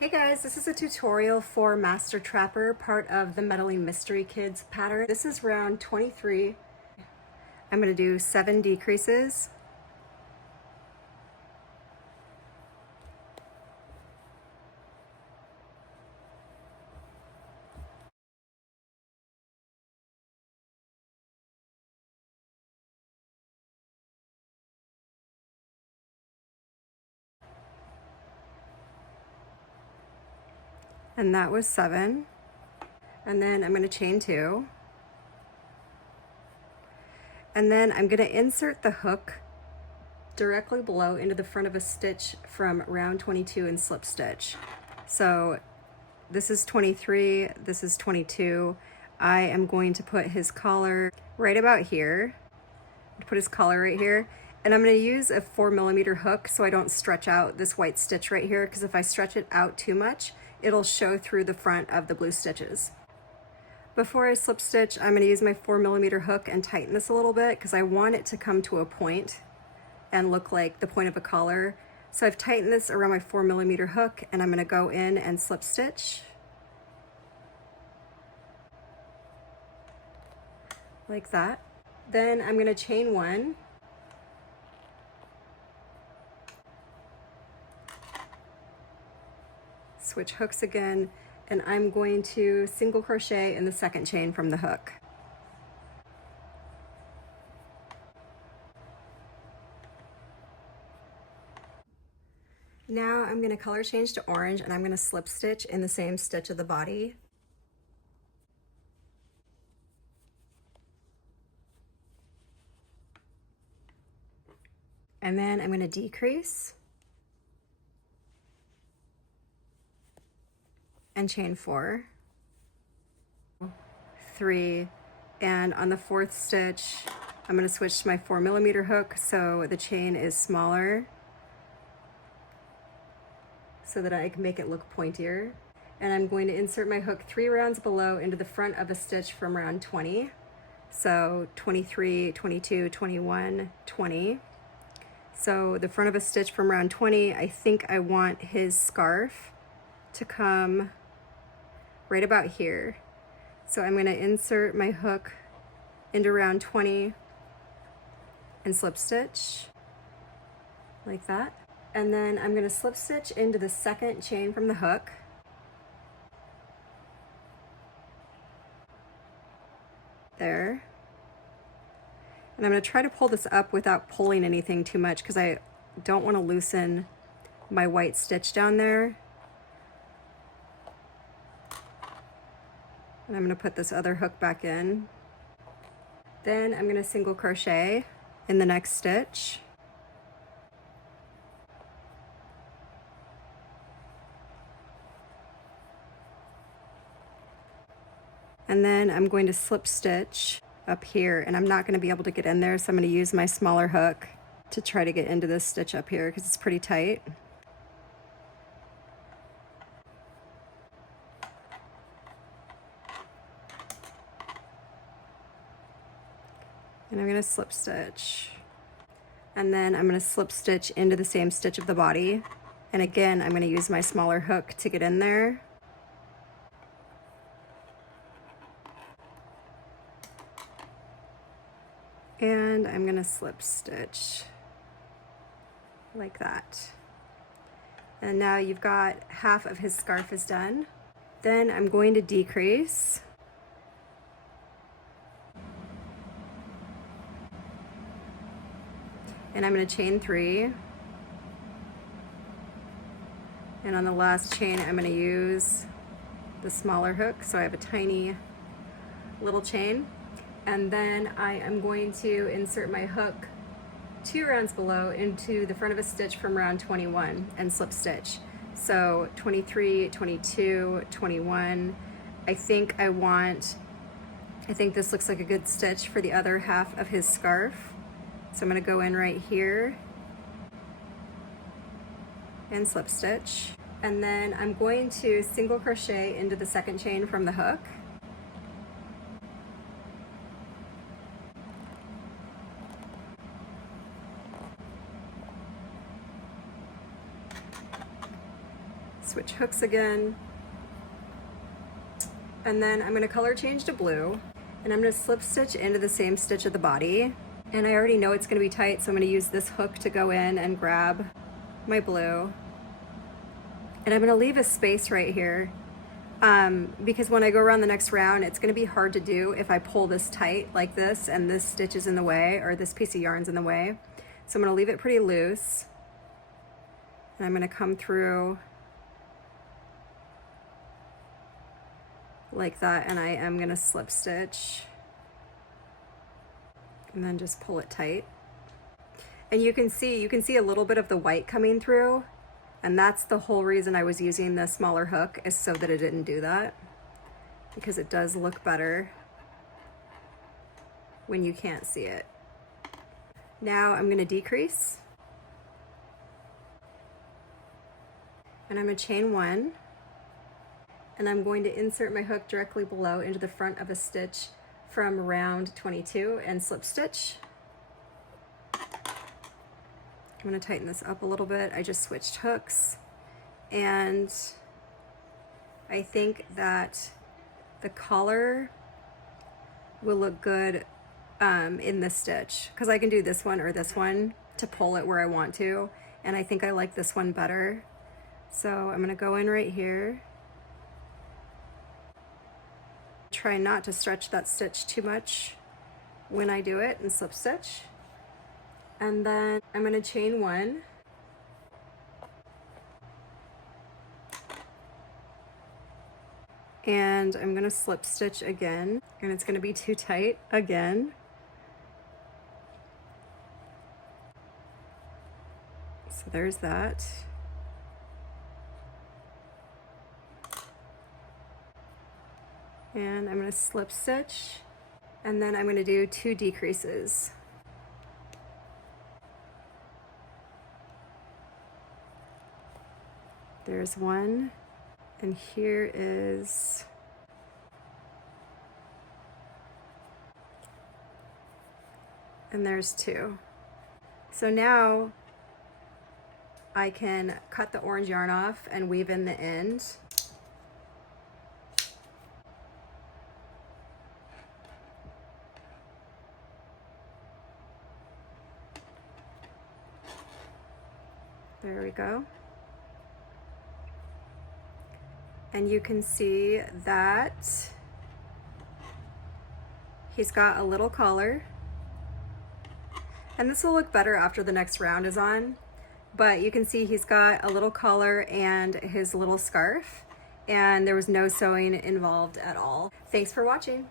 Hey guys, this is a tutorial for Master Trapper, part of the Meddling Mystery Kids pattern. This is round 23. I'm going to do 7 decreases. And that was 7. And then I'm going to chain 2. And then I'm going to insert the hook directly below into the front of a stitch from round 22 and slip stitch. So this is 23, this is 22. I am going to put his collar right about here. Put his collar right here. And I'm going to use a 4mm hook so I don't stretch out this white stitch right here, because if I stretch it out too much, it'll show through the front of the blue stitches. Before I slip stitch, I'm going to use my 4mm hook and tighten this a little bit because I want it to come to a point and look like the point of a collar. So I've tightened this around my 4mm hook, and I'm going to go in and slip stitch like that. Then I'm going to chain 1. Switch hooks again, and I'm going to single crochet in the second chain from the hook. Now I'm going to color change to orange, and I'm going to slip stitch in the same stitch of the body. And then I'm going to decrease and chain 4, 3, and on the 4th stitch I'm going to switch to my 4mm hook so the chain is smaller so that I can make it look pointier. And I'm going to insert my hook 3 rounds below into the front of a stitch from round 20. So 23, 22, 21, 20. So the front of a stitch from round 20, I think I want his scarf to come right about here. So I'm going to insert my hook into round 20 and slip stitch like that. And then I'm going to slip stitch into the second chain from the hook. There. And I'm going to try to pull this up without pulling anything too much because I don't want to loosen my white stitch down there. And I'm going to put this other hook back in. Then I'm going to single crochet in the next stitch. And then I'm going to slip stitch up here, and I'm not going to be able to get in there, so I'm going to use my smaller hook to try to get into this stitch up here because it's pretty tight. And I'm going to slip stitch. And then I'm going to slip stitch into the same stitch of the body. And again, I'm going to use my smaller hook to get in there. And I'm going to slip stitch like that. And now you've got half of his scarf is done. Then I'm going to decrease. And I'm going to chain 3. And on the last chain, I'm going to use the smaller hook, so I have a tiny little chain. And then I am going to insert my hook 2 rounds below into the front of a stitch from round 21 and slip stitch. So 23, 22, 21. I think this looks like a good stitch for the other half of his scarf. So I'm going to go in right here and slip stitch. And then I'm going to single crochet into the second chain from the hook. Switch hooks again. And then I'm gonna color change to blue, and I'm gonna slip stitch into the same stitch at the body. And I already know it's gonna be tight, so I'm gonna use this hook to go in and grab my blue. And I'm gonna leave a space right here because when I go around the next round, it's gonna be hard to do if I pull this tight like this and this stitch is in the way, or this piece of yarn's in the way. So I'm gonna leave it pretty loose. And I'm gonna come through like that, and I am gonna slip stitch and then just pull it tight. And you can see a little bit of the white coming through, and that's the whole reason I was using the smaller hook, is so that it didn't do that, because it does look better when you can't see it. Now I'm gonna decrease, and I'm gonna chain one, and I'm going to insert my hook directly below into the front of a stitch from round 22 and slip stitch. I'm gonna tighten this up a little bit. I just switched hooks, and I think that the collar will look good in this stitch, because I can do this one or this one to pull it where I want to, and I think I like this one better. So I'm gonna go in right here. Try not to stretch that stitch too much when I do it, and slip stitch. And then I'm gonna chain one. And I'm gonna slip stitch again, and it's gonna be too tight again. So there's that. And I'm gonna slip stitch, and then I'm gonna do 2 decreases. There's one, and here is and there's 2. So now I can cut the orange yarn off and weave in the end. There we go. And you can see that he's got a little collar. And this will look better after the next round is on. But you can see he's got a little collar and his little scarf. And there was no sewing involved at all. Thanks for watching.